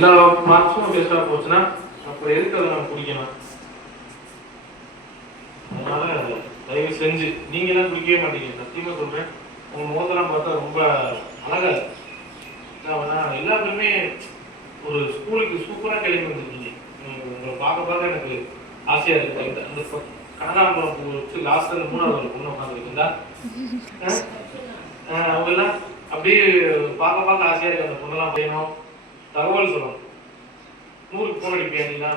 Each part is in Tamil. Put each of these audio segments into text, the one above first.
எல்லா மார்க்ஸும் டெஸ்டா போச்சுன்னா அப்புறம் எதுக்கு அதை நம்ம குடிக்கணும்? அதனால தயவு செஞ்சு நீங்க எல்லாம் குடிக்கவே மாட்டீங்க, சத்தியமா சொல்றேன். உங்க முகத்தெல்லாம் பார்த்தா ரொம்ப அழகா இருக்கு. எல்லா பேருமே ஒரு ஸ்கூலுக்கு சூப்பரா கிளம்பி வந்துருக்கீங்க. உங்களை பார்க்க பார்க்க எனக்கு ஆசையா இருக்கு. அந்த கனகாம்பரம் பூ வச்சு லாஸ்ட்ல இந்த 3வது பொண்ணு உட்காந்துருக்குங்களா, அவங்க எல்லாம் அப்படியே பார்க்க பார்க்க ஆசையா இருக்கு. அந்த பொண்ணெல்லாம் பையனும் தகவல் சொல்லணும். 100க்கு போன் அடிப்பியா நீங்களா?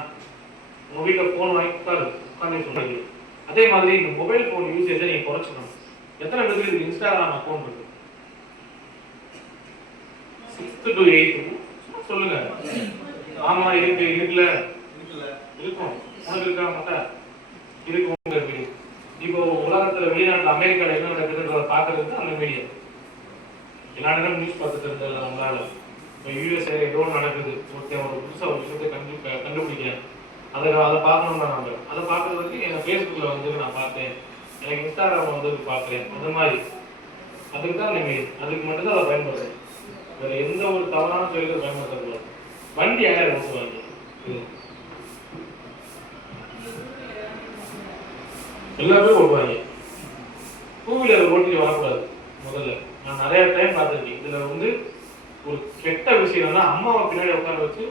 உங்க வீட்டுல போன் வாங்கி உட்காந்து சொல்றீங்க. அதே மாதிரி இந்த மொபைல் போன் யூசேஜை நீங்க குறைச்சிக்கணும். எத்தனை பேருக்கு இன்ஸ்டாகிராம் அக்கௌண்ட் இருக்கு? 6th to 8th சொல்லுங்க. ஆமா இருக்கு. இருக்குல்ல இருக்கும். உனக்கு இருக்கா? மாட்டா இருக்கும். இப்போ உலகத்துல வெளிநாட்டுல அமெரிக்கால என்ன நடக்குதுன்றத பாக்குறதுக்கு அந்த மீடியா எல்லா நேரம் நியூஸ் பார்த்துட்டு இருந்தது அவங்களால. இப்போ யூஎஸ்ஏ ஏதோ நடக்குது, ஒருத்தன் ஒரு புதுசா ஒரு விஷயத்தை கண்டுபிடிக்கிறேன், அதை பார்க்கணும்னா நாங்கள் அதை பார்க்கறதுக்கு என் ஃபேஸ்புக்கில் வந்து நான் பார்த்தேன், எனக்கு இன்ஸ்டாகிராமில் வந்து பார்க்குறேன். அந்த மாதிரி அதுக்கு தான் நீங்கள் அதுக்கு மட்டும்தான் அதை பயன்படுத்துறேன். வேறு எந்த ஒரு தவறான தொழிலை பயன்படுத்தக்கூடாது. வண்டி யார் ஓட்டுவாங்க? எல்லாருமே ஓட்டுவாங்க. 2 வீலர் ஓட்டிட்டு வரக்கூடாது. முதல்ல நான் நிறைய டைம் பார்த்துருக்கேன். இதில் வந்து ஒரு கெட்ட விஷயம் என்னன்னா, அம்மாவை பின்னாடி உட்கார வச்சு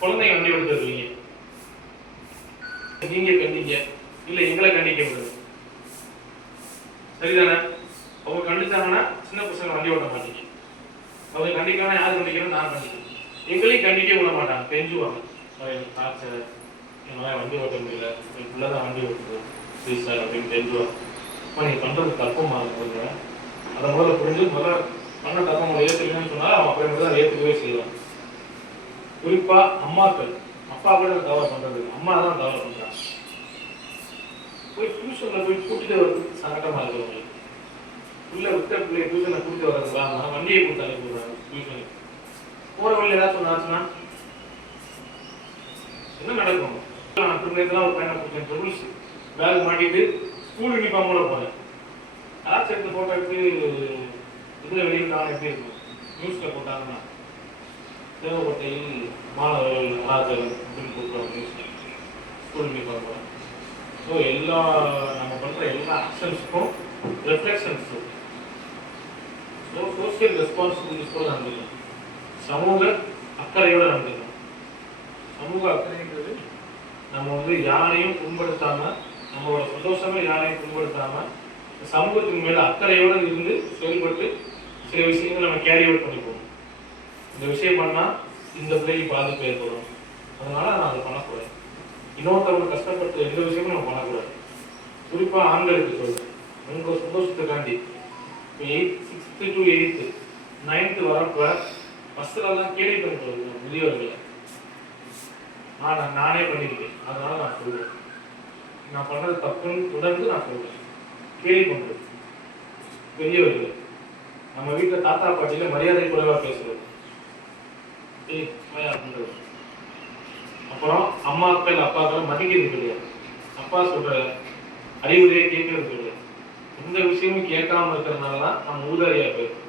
குழந்தைங்க வண்டி ஓட்டு தருவீங்க. நீங்க கண்டிக்க இல்ல எங்களை கண்டிக்க முடியாது, சரிதானே? அவங்க கண்டிச்சாங்கன்னா சின்ன பசங்க வண்டி ஓட்ட மாட்டீங்க. அவங்க கண்டிக்காம யாரு கண்டிக்கணும்? நான் கண்டிக்கிறேன். எங்களையும் கண்டிக்க விட மாட்டாங்க, தெரிஞ்சுவாங்க. காய்ச்சல், என்னால வண்டி ஓட்ட முடியல, இப்படிதான் வண்டி ஓட்டுது ப்ளீஸ் சார் அப்படின்னு தெரிஞ்சுவாங்க. நீங்க பண்றது தப்பமா இருக்குங்க, அதை முதல்ல புரிஞ்சு முதல்ல பண்ண தப்ப ஏற்றுக்கணும்னு சொன்னா அவன் அப்படியே தான் ஏற்றுக்கவே செய்வான். குறிப்பா அம்மாக்கள், அப்பா கூட தவறு பண்றது, அம்மா தான் தவறு பண்றாங்க. போய் டியூஷன்ல போய் கூட்டிட்டு வரதுக்கு சங்கடமா இருக்கு. உங்களுக்கு உள்ள விட்ட பிள்ளை டியூஷனை கூட்டிட்டு வர்றதுக்கு வண்டியை கொடுத்து அனுப்பி விடுறாங்க. டியூஷனுக்கு போற வழி ஏதாச்சும் ஒன்னாச்சுன்னா என்ன நடக்கும்? நான் ஒரு பையனை கொடுத்தேன், ட்ரிபிள்ஸ் பேக் மாட்டிட்டு ஸ்கூல் யூனிஃபார்ம் கூட போனேன். யாராச்சும் எடுத்து போட்டோ எடுத்து இதுல வெளியிட்டாலும் எப்படி இருக்கும்? நியூஸ்ல போட்டாங்கன்னா தேவக்கோட்டையில் மாணவர்கள் அராஜகம் அப்படின்னு கூப்பிடுவாங்க நியூஸ்ல, ஸ்கூல் யூனிஃபார்ம் போனேன். ஸோ எல்லா நம்ம பண்ற எல்லா ஆக்ஷன்ஸுக்கும் ரெஃப்ளெக்ஷன்ஸ் இருக்கு. ஸோ சோசியல் ரெஸ்பான்சிபிலிட்டிஸோட நடந்துக்கணும், சமூக அக்கறையோட நடந்துக்கணும். சமூக அக்கறைங்கிறது நம்ம வந்து யாரையும் புண்படுத்தாம, நம்மளோட சந்தோஷமே யாரையும் புண்படுத்தாம, சமூகத்தின் மேல அக்கறையோட இருந்து செயல்பட்டு சில விஷயங்கள் நம்ம கேரி அவுட் பண்ணிப்போம். இந்த விஷயம் பண்ணா இந்த பிள்ளைக்கு பாதிப்பு ஏற்படும், அதனால நான் அதை பண்ணக்கூடாது. இன்னொருத்தவங்க கஷ்டப்பட்டு எந்த விஷயமும் நம்ம பண்ணக்கூடாது. குறிப்பா ஆண்களுக்கு சொல்றேன், உங்க சந்தோஷத்துக்காண்டி 6th to 8th 9th வரப்ப பஸ்லாம் கேள்வி பண்ணிட்டு முதியோர்களை நானே பண்ணியிருக்கேன். அதனால நான் சொல்றேன், நான் பண்றது தப்புன்னு தொடர்ந்து நான் சொல்றேன். கேள்வி பண்றது பெரியவர்கள், நம்ம வீட்டுல தாத்தா பாட்டியில மரியாதை குறைவா பேசுறது, அப்படின்றது. அப்புறம் அம்மாக்கள் அப்பாக்கள் மதிக்கிறது கிடையாது, அப்பா சொல்ற அறிவுரையை கேட்கறது கிடையாது. இந்த விஷயமும் கேட்காம இருக்கிறதுனாலதான் நம்ம ஊதாரியா போயிருக்கோம்.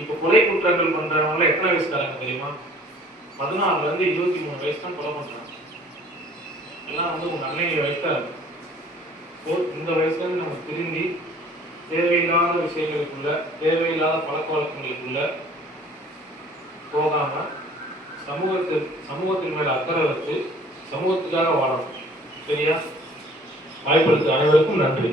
இப்ப கொலை குற்றங்கள் பண்றவங்க எத்தனை வயசுக்காரங்க தெரியுமா? 14ல இருந்து 23 வயசு தான் கொலை பண்றாங்க. எல்லாம் வந்து உங்க அன்னைய வயசு தான் இருக்கு. இந்த வயசுல இருந்து நம்ம திரும்பி தேவையில்லாத விஷயங்களுக்குள்ள, தேவையில்லாத பழக்க வழக்கங்களுக்குள்ள போகாம சமூகத்தின் மேல அக்கறை வச்சு சமூகத்துக்காக வாழணும். சரியா? வாய்ப்பளித்த அனைவருக்கும் நன்றி.